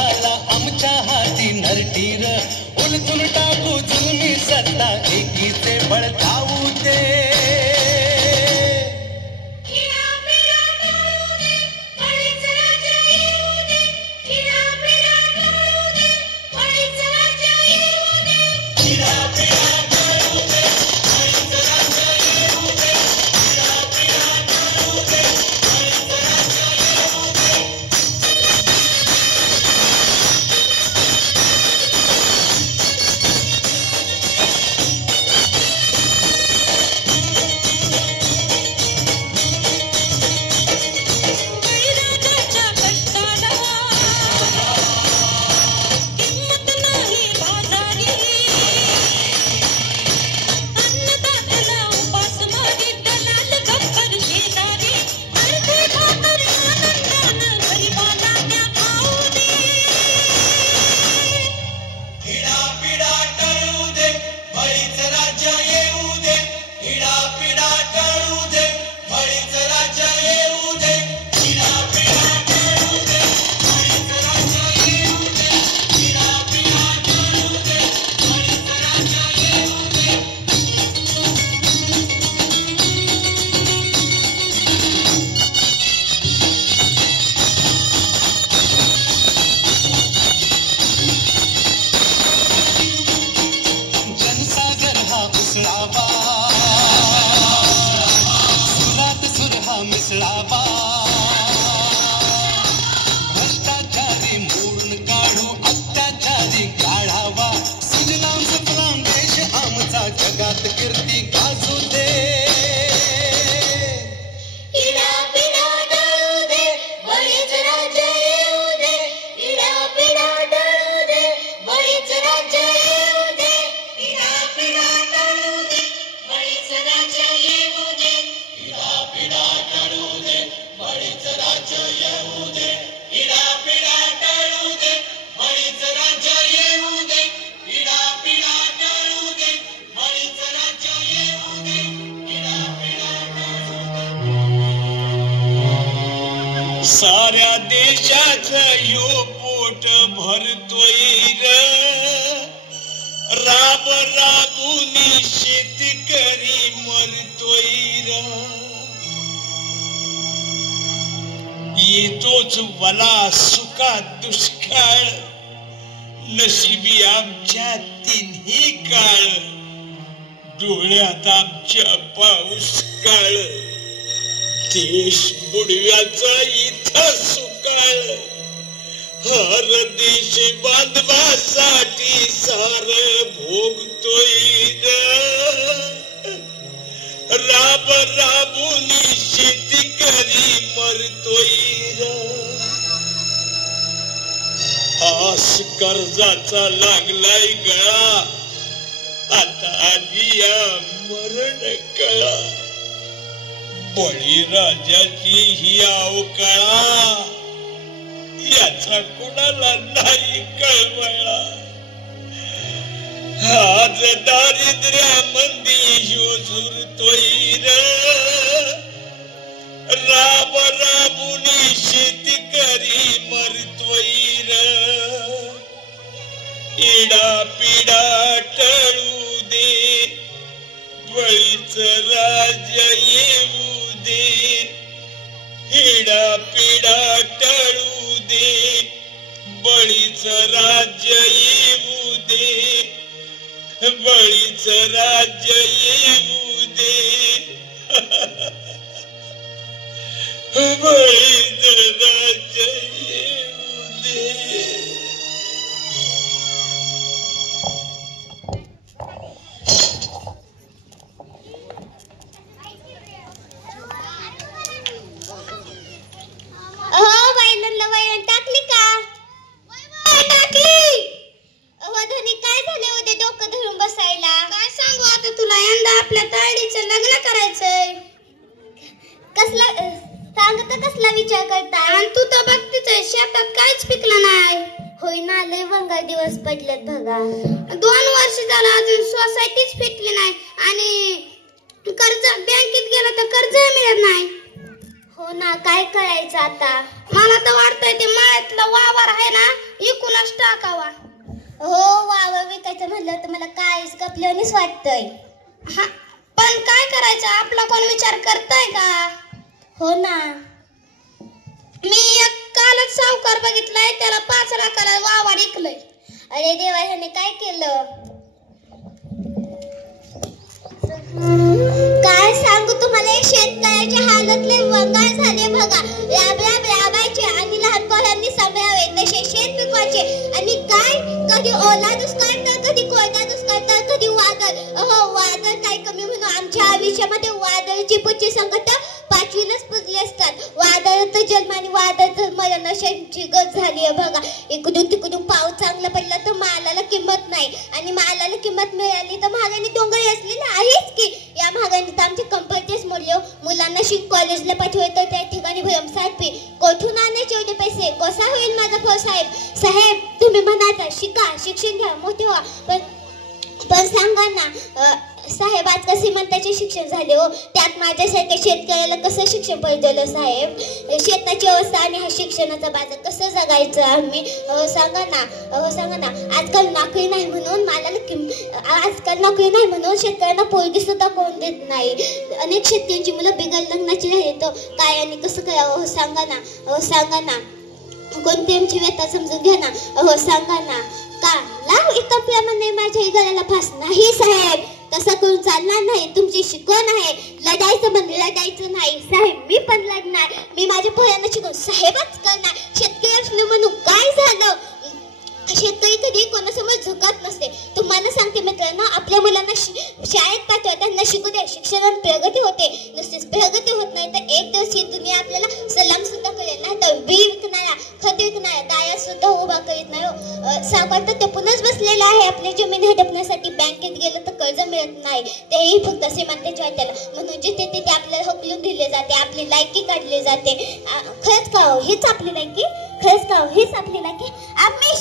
काला आमच्या हाती नरटीर उलटून टाकू जुनी सत्ता एकीचे बळ जाऊ दे भ्रष्टाचारी मोडून काढू अत्याचारी काढावा सुजलाम सुफलाम देश आमचा जगात कीर्ती गाजू दे साऱ्या देशाचं यो पोट भरतोय र राब राबूनी शेतकरी मरतोय र येतोच वला सुखात दुष्काळ नशिबी आमच्या तिन्ही काळ डोळ्यात आमच्या पाऊस काळ देश बुडव्याचा इथं सुकाळ हर देश बांधवासाठी सार भोगतोय राब राबूनी शेतकरी मरतोय आस कर्जाचा लागलाय गळा आता आलिया मरण कळा बळीराजाची ही अवकाळा याचा कोणाला नाही कळवळा आज दारिद्र्यामंदी ह्यो झुरतोय राब राबूनी शेतकरी मरतोय इडा पिडा टळू दे बळीच राज्य येऊ हिडा पिडा टळू दे बळीच राज्य येऊ दे बळीच राज्य येऊ दे बळीच राज्य येऊ दे आपल्या ताडीचं लग्न करायचंय कसला विचार करताय आणि तू तर बघतीच शेतात काहीच पिकलं नाही होय ना लय वंगाळ दिवस पडलेत बघा 2 वर्ष झालं अजून सोसायटीच फिटली नाही आणि कर्ज बँकेत गेलं तर कर्ज मिळत नाही हो ना, काय करायचं आता? मला तर वाटतंय ते मळ्यातला वावर आहे ना, इकूनच टाकावा. हो, वावर विकायचं म्हणलं तर मला काहीच कपल्यानेच वाटतंय. हा, पण काय करायचं, आपला कोण विचार करताय का? हो ना. मी एक कालच सावकार बघितलाय, त्याला 5 लाखाला वावर विकलंय. अरे देवा, ह्याने काय केलं? काय सांगू तुम्हाला, शेतकऱ्याच्या हालतले वंगाळ झाले बघा. राबायचे आणि लहान पोरांनी सांभाळावे, तसे शेत पिकवायचे. आणि काय, कधी ओला दुष्काळ तर कधी कोरडा दुष्काळ तर कधी वादळ. वादळ काय कमी म्हणून आमच्या आयुष्यामध्ये वादळची पुढची संकट 5वीलाच पुजले असतात. वादळ तर जन्म आणि वादळ तर मरण अशांची गत झाली आहे बघा. इकडून तिकडून पाऊस चांगला पडला तर मालाला किंमत नाही, आणि मालाला किंमत मिळाली तर महागाई डोंगळी असलेली आहेच की. या महागाईने तर आमचे कंपल्टेस मोडले. मुलांना कॉलेजला पाठवायचं तर त्या ठिकाणी भरमसाठ फी. कोठून आणायचे एवढे पैसे? कसा होईल माझा भाऊ? साहेब तुम्ही म्हणायचा शिका, शिक्षण घ्या, मोठे व्हा, पण सांगा ना साहेब, आजकाल श्रीमंताचे शिक्षण झाले हो, त्यात माझ्यासारख्या शेतकऱ्याला कसं शिक्षण पाहिजे साहेब? शेताची अवस्था आणि हा शिक्षणाचा बाजार कसं जगायचं आम्ही? सांगा ना. आजकाल नोकरी नाही म्हणून शेतकऱ्यांना पोरगी सुद्धा कोण देत नाही. अनेक शेतकऱ्यांची मुलं बिगर लग्नाची राहिली तर काय आणि कसं करावं? सांगा ना. कोणती आमची व्यथा समजून घ्या ना. सांगा ना. का लाव इतक्याप्रमाणे माझ्या गळ्याला फास? नाही साहेब, तसं करून चालणार नाही. तुमची शिकवण आहे, लढायचं नाही साहेब. मी पण लढणार, मी माझ्या पोरांना शिकवून साहेबच करणार. शेतकरी म्हणून काय झालं? शेतकरी कधी कोणासमोर झुकत नसते. तुम्हाला सांगते मित्रांनो, आपल्या मुलांना शाळेत पाठवा, त्यांना शिकू द्या. शिक्षणात प्रगती होते. नुसतीच प्रगती होत नाही तर एक दिवस ही दुनिया आपल्याला सलाम सुद्धा करेल. नाही तर बी विकणारा, खत विकणारा दाया सुद्धा उभा करीत नाही. सावकार तर ते पुन्हाच बसलेला आहे. आपली जमीन हडपण्यासाठी बँकेत गेलं तर कर्ज मिळत नाही, तेही फक्त श्रीमंताच्या वाट्याला. म्हणून जिथे तिथे आपल्याला हकलून दिले जाते, आपली लायकी काढली जाते. खरंच का हेच आपली लायकी? आम्ही